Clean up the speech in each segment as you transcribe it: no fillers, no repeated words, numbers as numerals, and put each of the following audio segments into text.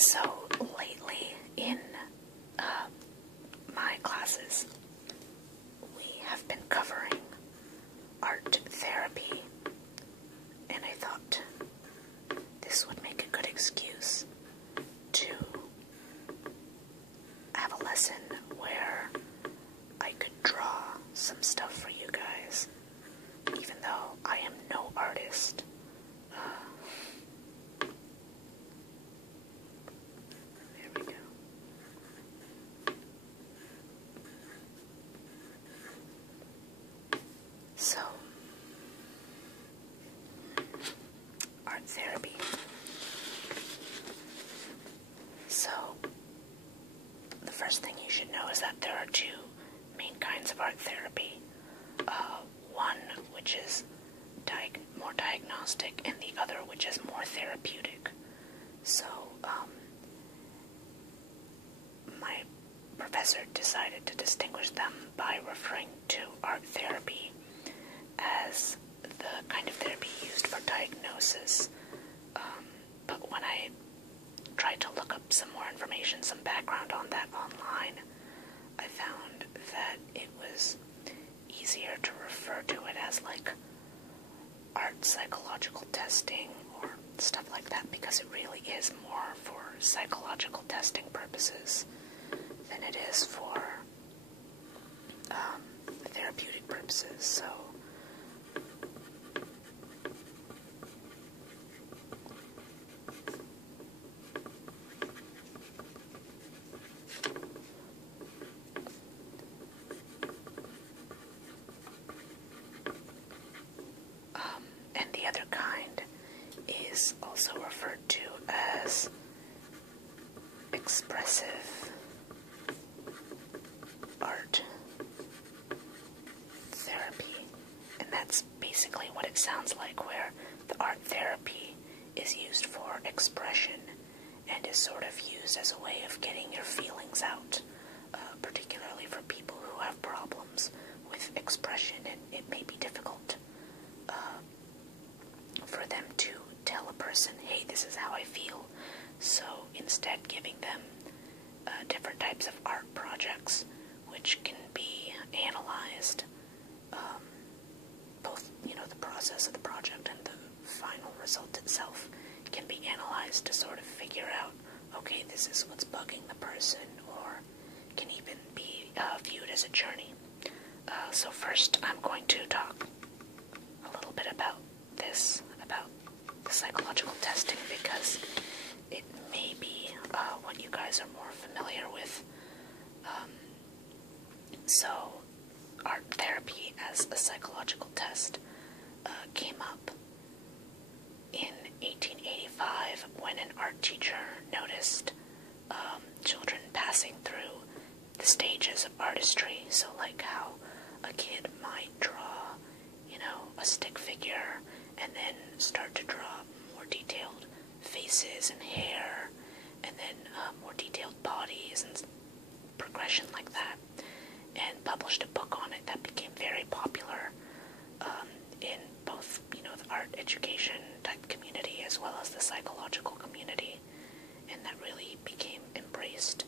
So lately in my classes, we have been covering art therapy, and I thought this would make a good excuse to have a lesson where I could draw some stuff for you guys, even though I am no artist. There we go. So, art therapy. So, the first thing you should know is that there are two main kinds of art therapy. One which is more diagnostic, and the other which is more therapeutic. So, my professor decided to distinguish them by referring to art therapy as the kind of therapy used for diagnosis. But when I tried to look up some more information, some background on that online, I found that it was easier to refer to it as like art psychological testing or stuff like that, because it really is more for psychological testing purposes than it is for therapeutic purposes. So and the other kind is also referred to as expressive art therapy. And that's basically what it sounds like, where the art therapy is used for expression and is sort of used as a way of getting your feelings out, particularly for people who have problems with expression, and it may be difficult for them to tell a person, hey, this is how I feel. So instead giving them different types of art projects which can be analyzed, both, the process of the project and the final result itself can be analyzed to sort of figure out, okay, this is what's bugging the person, or can even be viewed as a journey. So first I'm going to talk a little bit about this, about the psychological testing, because it may be what you guys are more familiar with. So, art therapy as a psychological test came up in 1885 when an art teacher noticed children passing through the stages of artistry. So like how a kid might draw, a stick figure, and then start to draw more detailed faces and hair, and then more detailed bodies and progression like that, and published a book on it that became very popular in both, the art education type community as well as the psychological community, and that really became embraced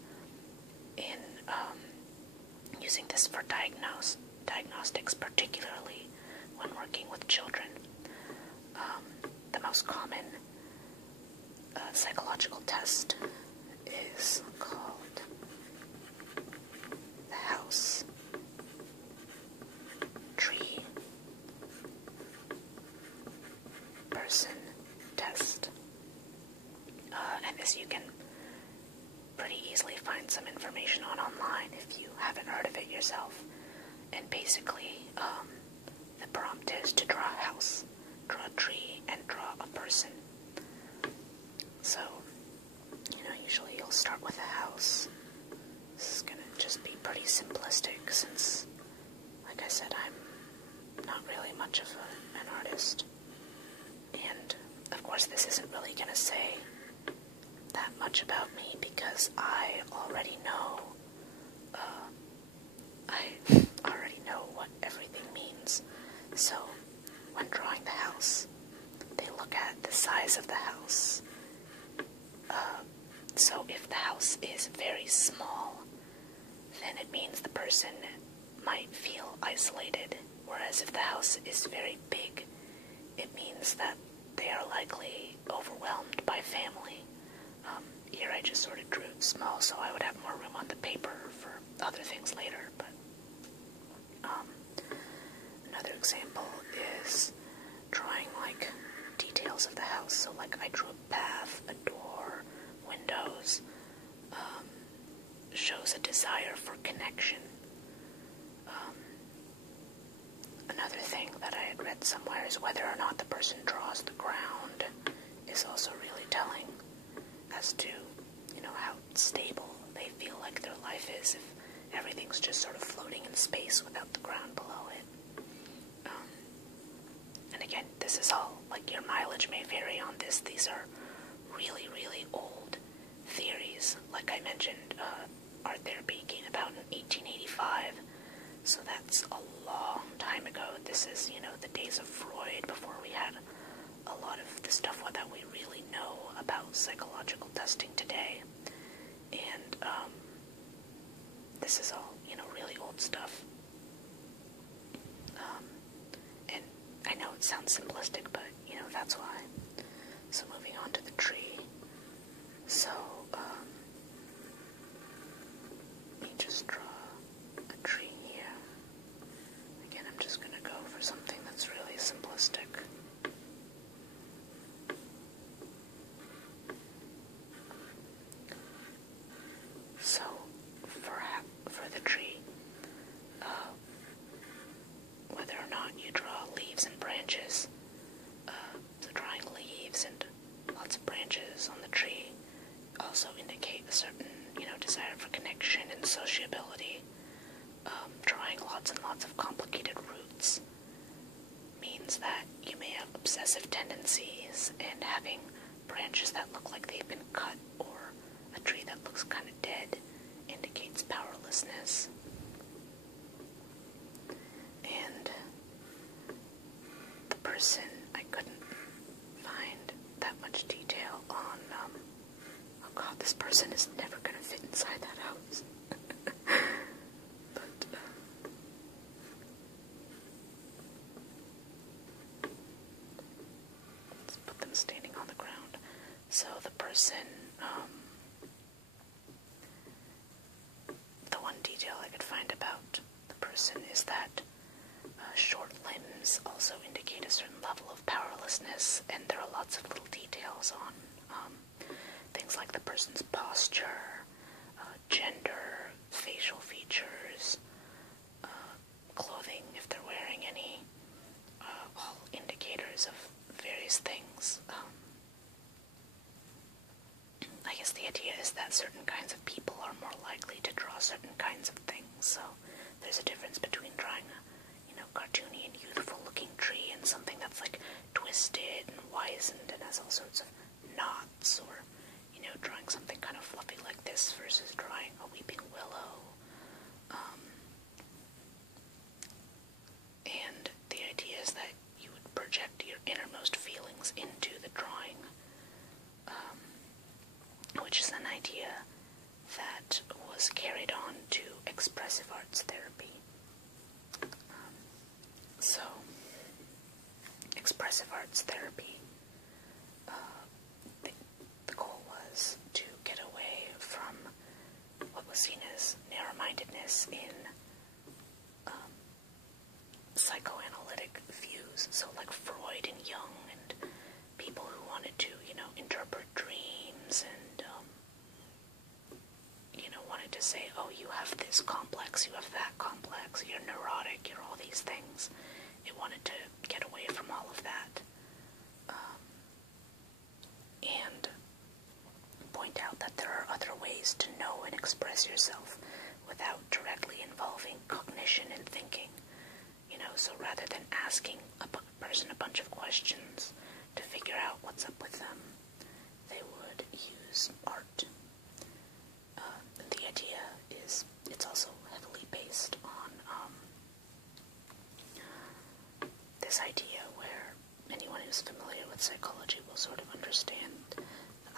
in using this for diagnostics, particularly when working with children. The most common psychological test is called the house, tree, person test. And this you can pretty easily find some information on online if you haven't heard of it yourself. And basically, the prompt is to draw a house, draw a tree, and draw a person. So, usually you'll start with a house. This is gonna just be pretty simplistic since, like I said, I'm not really much of an artist. And, of course, this isn't really gonna say that much about me because I already know what everything means. So, when drawing the house, they look at the size of the house, So if the house is very small, then it means the person might feel isolated, whereas if the house is very big, it means that they are likely overwhelmed by family. Here I just sort of drew it small so I would have more room on the paper for other things later, but another example is drawing like details of the house. So like I drew a bath, a door, windows, shows a desire for connection. Another thing that I had read somewhere is whether or not the person draws the ground is also really telling as to, how stable they feel like their life is if everything's just sort of floating in space without the ground below it. And again, this is all, like, your mileage may vary on this. These are really, really old theories. Like I mentioned, art therapy came about in 1885, so that's a long time ago. This is, the days of Freud, before we had a lot of the stuff that we really know about psychological testing today. And this is all, really old stuff. And I know it sounds simplistic, but, that's why. So moving on to the tree. So, let me just draw a tree here. Again, I'm just going to go for something that's really simplistic. So, for the tree, whether or not you draw leaves and branches, so drawing leaves and lots of branches on the tree also indicate a certain, desire for connection and sociability. Drawing lots and lots of complicated roots means that you may have obsessive tendencies, and having branches that look like they've been cut or a tree that looks kind of dead indicates powerlessness. And the person, I couldn't find that much detail on, oh god, this person is never going to fit inside that house. But, let's put them standing on the ground. So the person, the one detail I could find about the person is that short limbs also indicate a certain level of powerlessness, and there are lots of little details on things like the person's posture, gender, facial features, clothing, if they're wearing any, all indicators of various things. I guess the idea is that certain kinds of people are more likely to draw certain kinds of things, so there's a difference between drawing a, cartoony and youthful-looking tree and something that's, like, twisted and wizened and has all sorts of knots, or, drawing something kind of fluffy like this versus drawing a weeping willow. And the idea is that you would project your innermost feelings into the drawing, which is an idea that was carried on to expressive arts therapy. So, expressive arts therapy, the goal was to get away from what was seen as narrow-mindedness in psychoanalytic views. So like Freud and Jung and people who wanted to, interpret dreams and, wanted to say, oh, you have this complex, you have that complex, you're neurotic, you're all these things. It wanted to get away from all of that. And point out that there are other ways to know and express yourself without directly involving cognition and thinking. So rather than asking a person a bunch of questions to figure out what's up with them, they would use art. The idea is it's also heavily based on this idea where anyone who's familiar with psychology will sort of understand the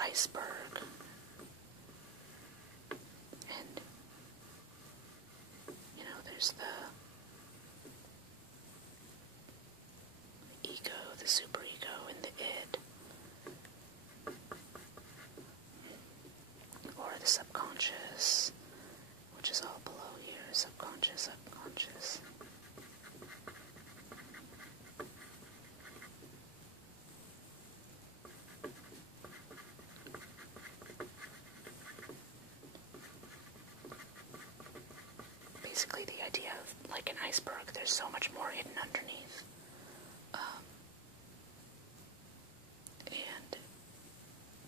iceberg the subconscious, which is all below here, subconscious. Basically the idea of, like an iceberg, there's so much more hidden underneath. And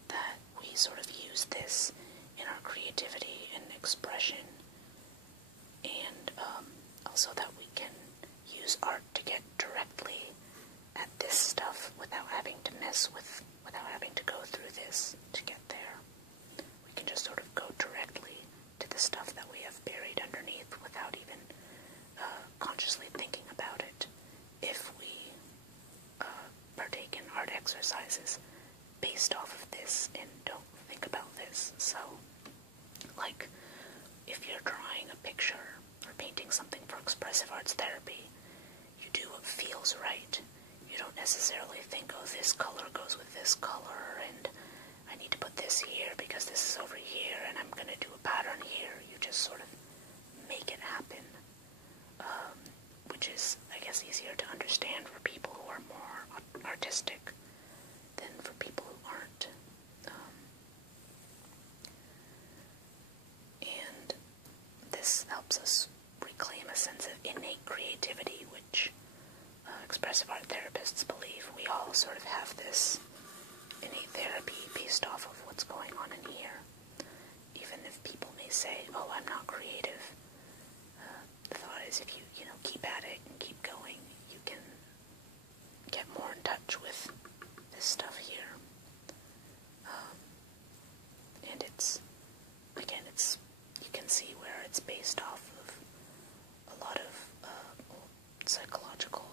that we sort of use this in our creativity and expression, and also that we can use art to get directly at this stuff without having to without having to go through this to get there. We can just sort of go directly to the stuff that we have buried underneath without even consciously thinking about it if we partake in art exercises based off of this and don't think about this. So, like, if you're drawing a picture or painting something for expressive arts therapy, you do what feels right. You don't necessarily think, oh, this color goes with this color, and I need to put this here because this is over here, and I'm going to do a pattern here. You just sort of make it happen, which is, I guess, easier to understand for people who are more artistic than for people who aren't. And this helps us reclaim a sense of innate creativity, which expressive art therapists believe we all sort of have this innate therapy based off of what's going on in here. Even if people may say, oh, I'm not creative, the thought is if you keep at it and keep going, you can get more in touch with this stuff here. And you can see where it's based off of a lot of psychological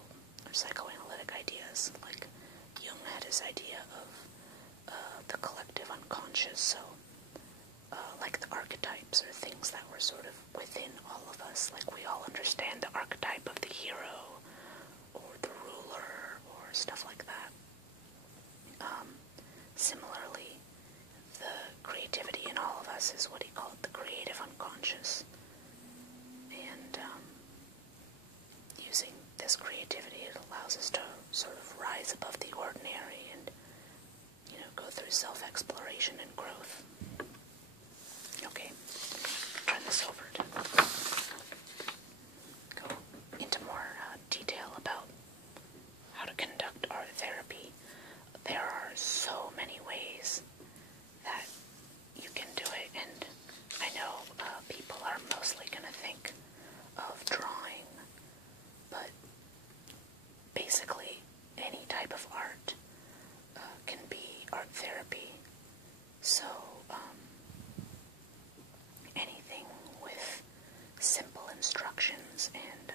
or psychoanalytic ideas. Like Jung had his idea of the collective unconscious, so like the archetypes are things that were sort of within all of us. Like we all understand the archetype of the hero or the ruler or stuff like that. Similarly, the creativity in all of us is what he called the creative unconscious. And using this creativity, it allows us to sort of rise above the ordinary and, go through self-exploration and growth. Okay, turn this over to go into more detail about how to conduct art therapy. There are so many ways that you can do it, and I know people are mostly going to think of drawing, but basically any type of art can be art therapy. So anything with simple instructions and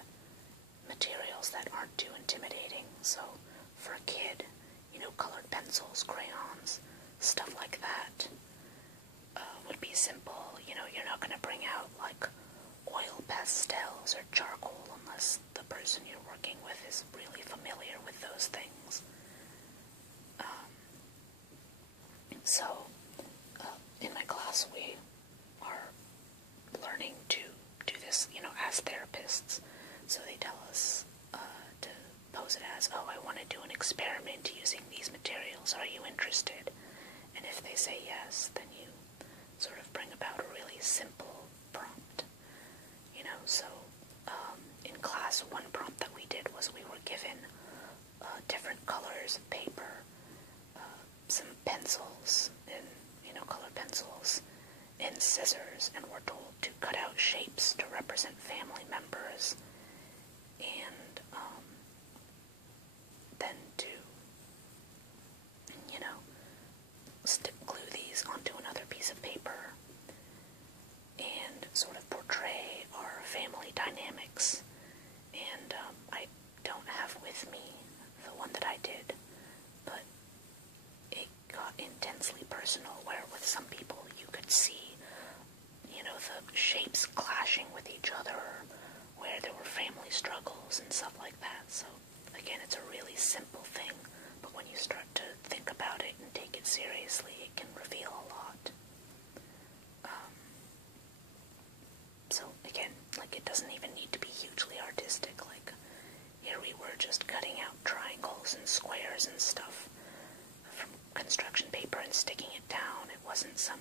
materials that aren't too intimidating. So for a kid, colored pencils, crayons, stuff like that would be simple. You're not going to bring out like oil pastels or charcoal unless the person you're working with is really familiar with those things. So in my class we are learning to do this, as therapists. So they tell us to pose it as, oh, I want to do an experiment using these materials. Are you interested? And if they say yes, then you sort of bring about a really simple prompt. So in class, one prompt that we did was we were given different colors of paper, some pencils, and colored pencils, and scissors, and we're told to cut out shapes to represent family members, and then to glue these onto another piece of paper and sort of portray our family dynamics. And I don't have with me the one that I did, but it got intensely personal, where with some people you could see, the shapes clashing with each other, where there were family struggles and stuff like that. So again, it's a really simple thing, but when you start to think about it and take it seriously, it can reveal a lot. doesn't even need to be hugely artistic. Like, here we were just cutting out triangles and squares and stuff from construction paper and sticking it down. It wasn't some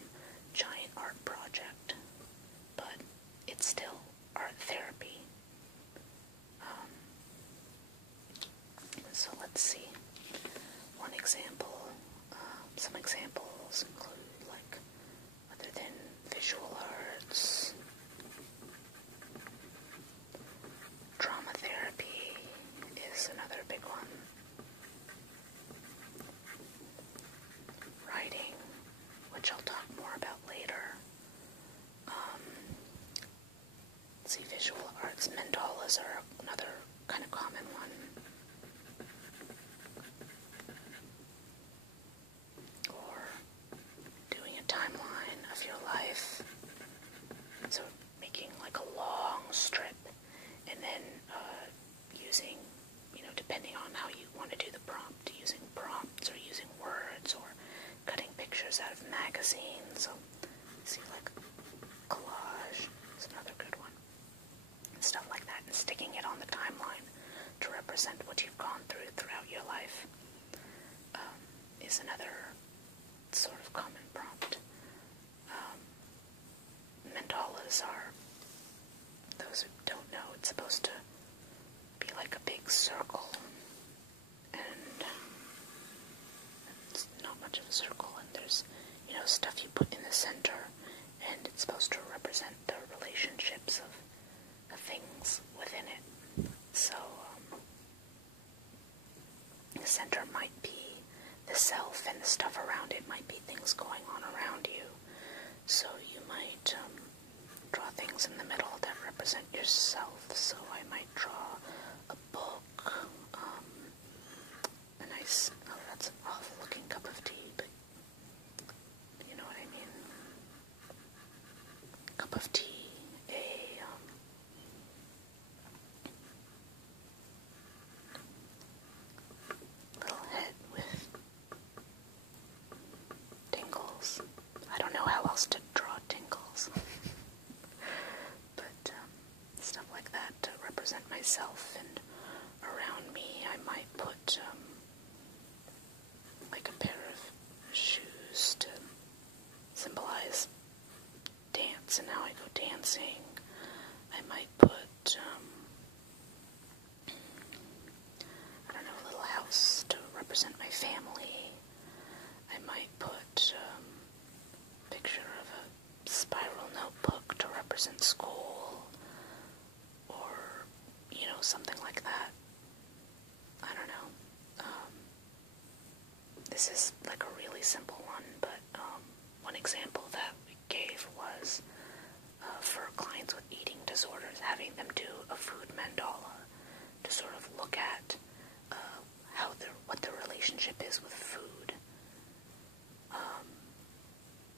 giant art project, but it's still art therapy. So let's see. One example, some examples include, like, other than visual arts, drama therapy is another big one. Writing, which I'll talk more about later. Let's see, visual arts, mandalas are another kind of common one. Or doing a timeline of your life. So making like a long strip and then using, depending on how you want to do the prompt, using prompts or using words or cutting pictures out of magazines. So see, like collage is another good one. And stuff like that, and sticking it on the timeline to represent what you've gone through throughout your life is another sort of common prompt. Mandalas are, those who don't know, it's supposed to be like a big circle, and it's not much of a circle, and there's, stuff you put in the center, and it's supposed to represent the relationships of the things within it. So, the center might be the self, and the stuff around it might be things going on around you. So you might draw things in the middle that represent yourself. So I might draw a book, a nice, that's an awful looking cup of tea, but you know what I mean. Cup of tea, a little head with tingles. I don't know how else to draw tingles. But stuff like that to represent myself, and around me I might put like a pair of shoes to symbolize dance and how I go dancing. I might put I don't know, a little house to represent my family. I might put a picture of a spiral notebook to represent school, or, something like that. I don't know. This is like a really simple one, but one example that we gave was for clients with eating disorders, having them do a food mandala to sort of look at what their relationship is with food,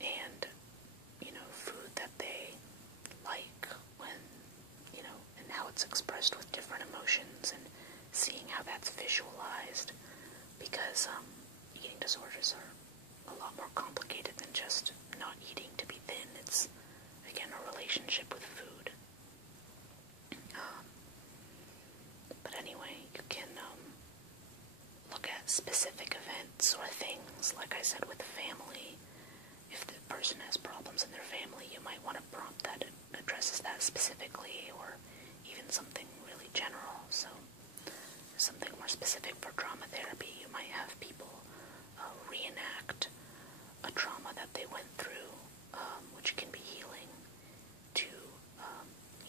and food that they like when and how it's expressed with different emotions, and seeing how that's visualized, because eating disorders are a lot more complicated than just not eating to be thin. It's, again, a relationship with food. But anyway, you can look at specific events or things, like I said, with the family. If the person has problems in their family, you might want to prompt that addresses that specifically, or even something really general. So, something more specific for trauma therapy, you might have people reenact a trauma that they went through, which can be healing.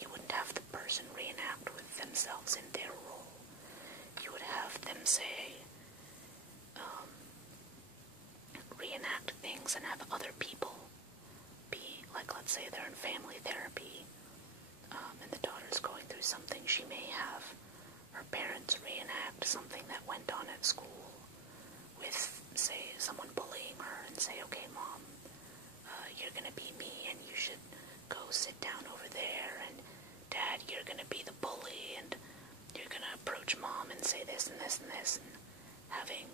You wouldn't have the person reenact with themselves in their role. You would have them say, reenact things and have other people be, like, let's say they're in family therapy, and the daughter's going through something. She may have her parents reenact something that went on at school with, say, someone bullying her, and say, okay, Mom, you're going to be me, and you should go sit down over there, and Dad, you're going to be the bully, and you're going to approach Mom and say this and this and this, and having,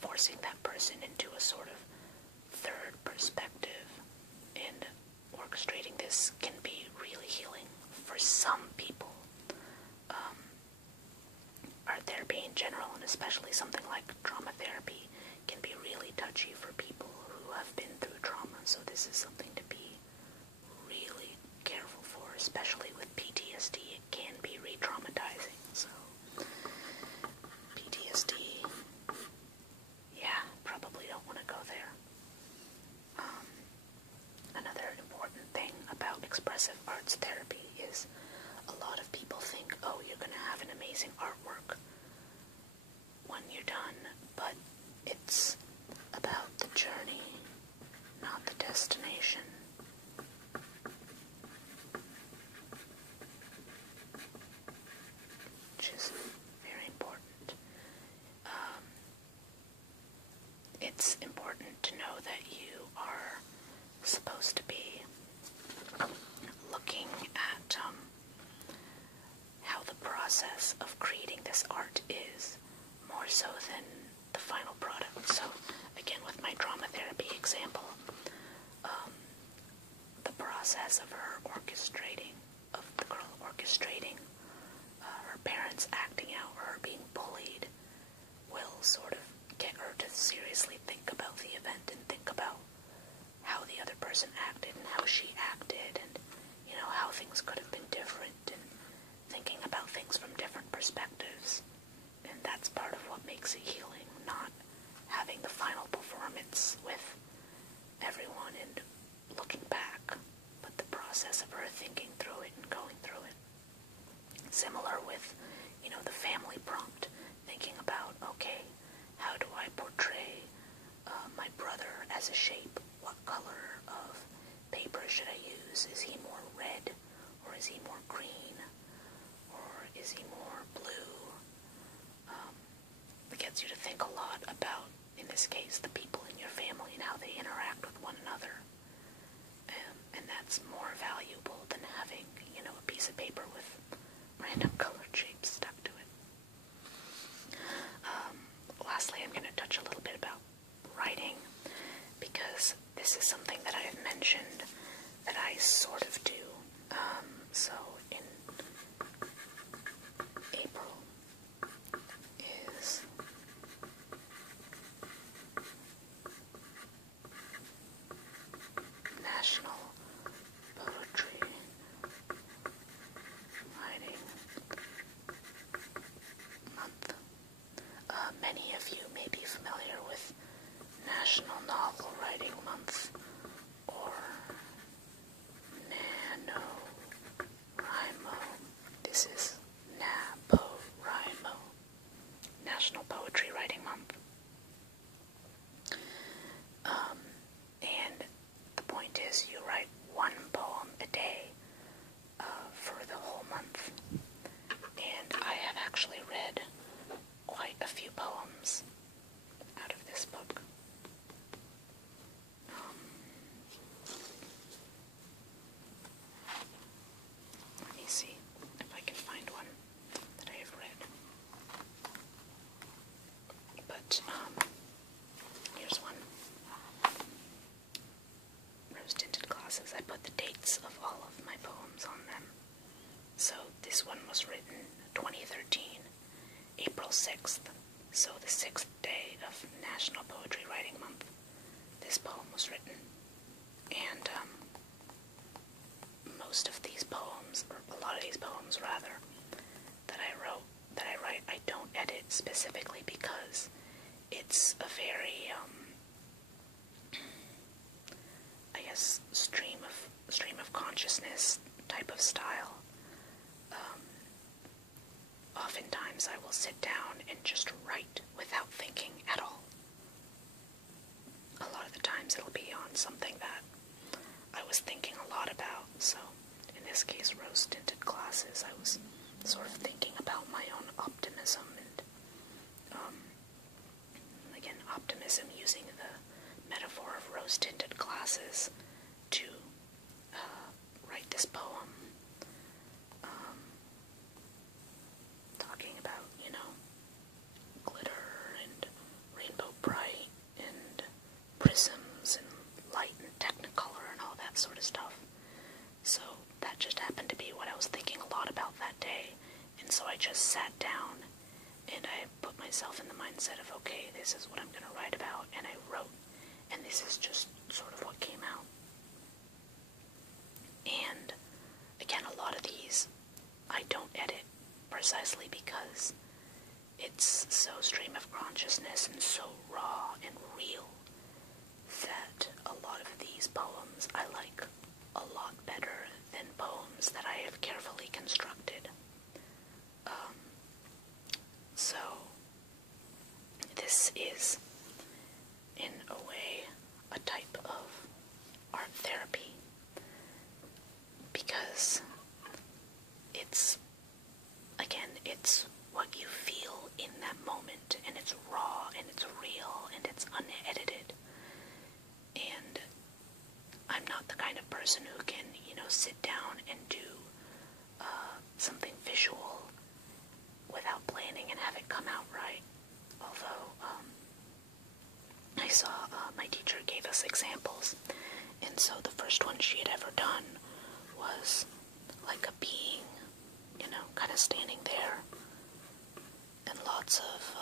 forcing that person into a sort of third perspective, and orchestrating this can be really healing for some people. Art therapy in general, and especially something like trauma therapy, can be really touchy for people who have been through trauma, so this is something to be really careful for, especially with PTSD. It can be re-traumatizing, so PTSD, yeah, probably don't want to go there. Another important thing about expressive arts therapy is a lot of people think, oh, you're going to have an amazing artwork when you're done, but it's about the journey, not the destination. Which is very important. It's important to know that you are supposed to be looking at how the process of creating this art is, more so than the final product. So, again, with my drama therapy example, the process of her orchestrating, of the girl orchestrating her parents acting out, or her being bullied, will sort of get her to seriously think about the event and think about how the other person acted and how she acted, and, you know, how things could have been different, and thinking about things from different perspectives. And that's part of what makes it healing, not having the final performance with everyone and looking back, but the process of her thinking through it and going through it. Similar with, you know, the family prompt, thinking about, okay, how do I portray my brother as a shape? What color of paper should I use? Is he more red, or is he more green, or is he more blue? It gets you to think a lot about, in this case, the people in your family and how they interact with one another. And that's more valuable than having, you know, a piece of paper with random colored shapes stuck to it. Lastly, I'm going to touch a little bit about writing, because this is something that I have mentioned that I sort of do. So in April is National Poetry Writing Month. Many of you may be familiar with National Novel Writing Month, or NaNoWriMo. This is NaPoWriMo, National Poetry Writing Month. And the point is, you write one poem a day for the whole month. And I have actually read quite a few poems out of this book. Let me see if I can find one that I have read. But, here's one. Rose-tinted glasses. I put the dates of all of my poems on them. So this one was written 2013, April 6th. So the 6th day of National Poetry Writing Month, this poem was written. And most of these poems, or a lot of these poems rather, that I write, I don't edit specifically because it's a very, I guess, stream of consciousness type of style. Oftentimes I will sit down and just write without thinking at all. A lot of the times it'll be on something that I was thinking a lot about. So in this case, rose-tinted glasses, I was sort of thinking about my own optimism, and again, optimism using the metaphor of rose-tinted glasses to write this poem. Talking about, you know, glitter and rainbow bright and prisms and light and technicolor and all that sort of stuff. person who can, sit down and do something visual without planning and have it come out right. Although, I saw my teacher gave us examples, and so the first one she had ever done was like a being, kind of standing there, and lots of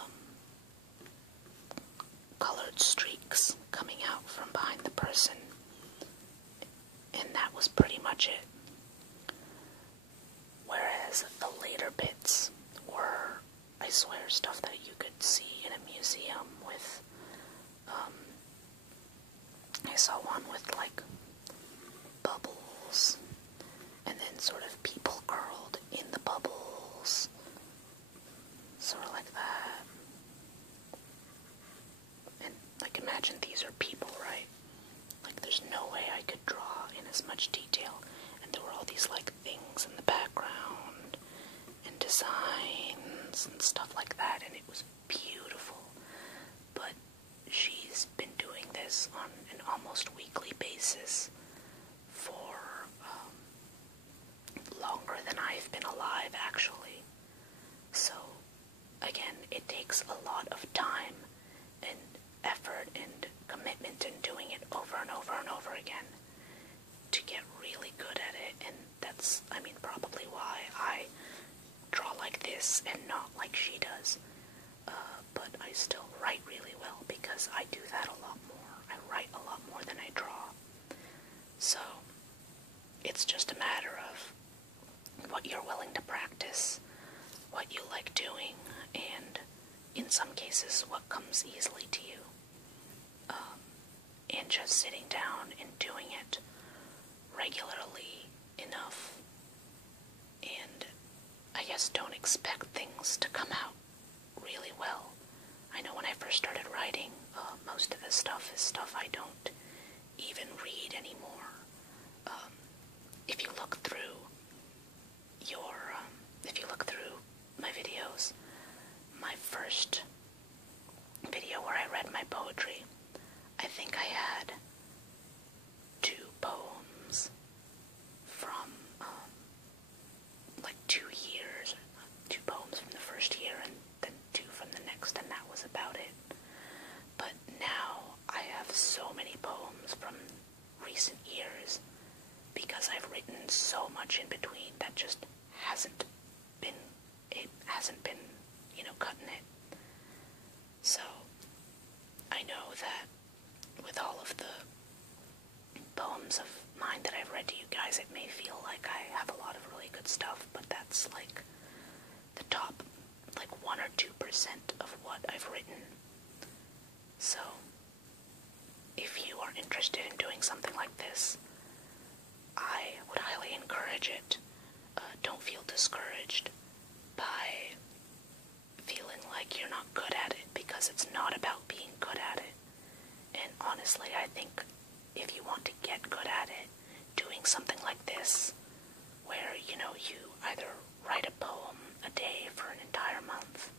colored streaks coming out from behind the person, and that was pretty much it. Whereas the later bits were, I swear, stuff that you could see in a museum with, I saw one with like bubbles, and then sort of people curled in the bubbles, sort of like that. And like, imagine these are people, right? Like, there's no way I could draw in as much detail, and there were all these like things in the background and designs and stuff like that, and it was beautiful. But she's been doing this on an almost weekly basis for longer than I've been alive, actually. So, again, it takes a lot of time and effort and commitment in doing it over and over and over again to get really good at it, and that's, probably why I draw like this and not like she does. But I still write really well because I do that a lot more. I write a lot more than I draw. So, it's just a matter of what you're willing to practice, what you like doing, and in some cases, what comes easily to you. And just sitting down and doing it regularly enough. And I guess don't expect things to come out really well. I know when I first started writing, most of this stuff is stuff I don't even read anymore. If you look through my videos, my first video where I read my poetry, I think I had 2 poems from, 2 years, 2 poems from the first year, and then 2 from the next, and that was about it. But now I have so many poems from recent years, because I've written so much in between that just hasn't been, cutting it. So, I know that with all of the poems of mine that I've read to you guys, it may feel like I have a lot of really good stuff, but that's like the top, 1 or 2% of what I've written. So, if you are interested in doing something like this, I would highly encourage it. Don't feel discouraged by feeling like you're not good at it, because it's not about being good at it. And honestly, I think if you want to get good at it, doing something like this, where, you either write a poem a day for an entire month,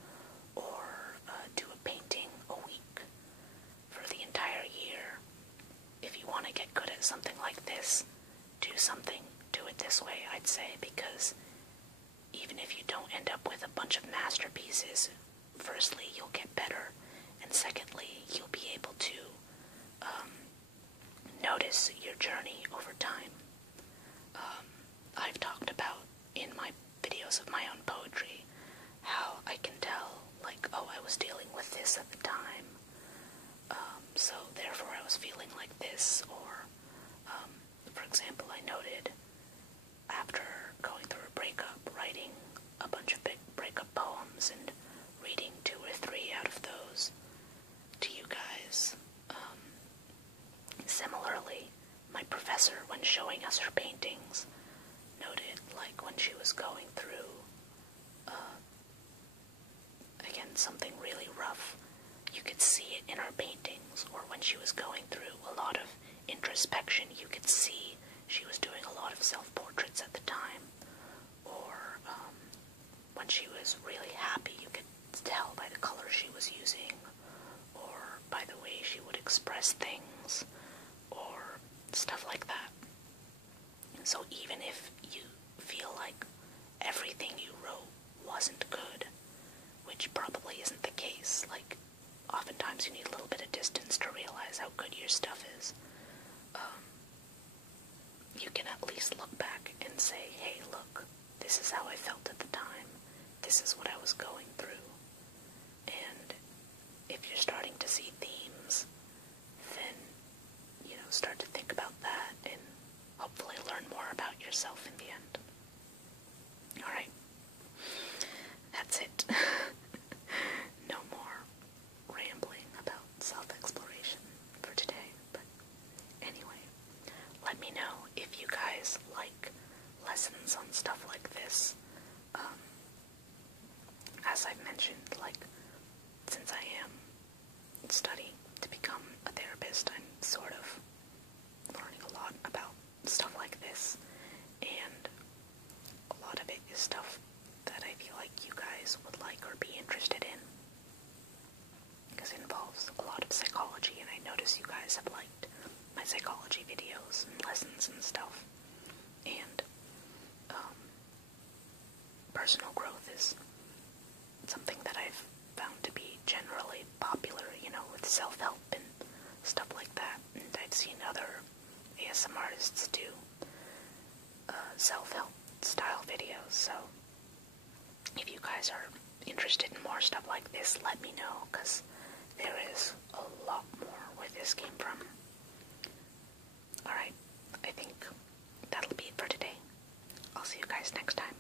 or do a painting a week for the entire year, if you want to get good at something like this, do it this way, I'd say, because even if you don't end up with a bunch of masterpieces, firstly, you'll get better, and secondly, you'll be able to notice your journey over time. I've talked about in my videos of my own poetry how I can tell, I was dealing with this at the time, so therefore I was feeling like this, or, for example, I noted after going through a breakup, writing a bunch of big breakup poems and reading 2 or 3 out of those to you guys. Similarly, my professor, when showing us her paintings, noted, when she was going through, again, something really rough, you could see it in her paintings, or when she was going through a lot of introspection, you could see she was doing a lot of self-portraits at the time, or when she was really happy, you could tell by the color she was using, or by the way she would express things, or stuff like that. So even if you feel like everything you wrote wasn't good, which probably isn't the case, like, oftentimes you need a little bit of distance to realize how good your stuff is, you can at least look back and say, hey, look, this is how I felt at the time, this is what I was going through. And if you're starting to see themes, then, start to think about that and hopefully learn more about yourself in the end. Alright, that's it. No more rambling about self-exploration for today, but anyway, let me know if you guys like lessons on stuff like this. As I've mentioned, since I am studying to become a therapist, I'm sort of learning a lot about stuff like this, and a lot of it is stuff that I feel like you guys would like or be interested in, because it involves a lot of psychology, and I notice you guys have liked my psychology videos and lessons and stuff, and personal growth is something that I've found to be generally popular, with self-help and stuff like that, and I've seen other ASM artists do self-help style videos, so if you guys are interested in more stuff like this, let me know, because there is a lot more where this came from. Alright, I think that'll be it for today. I'll see you guys next time.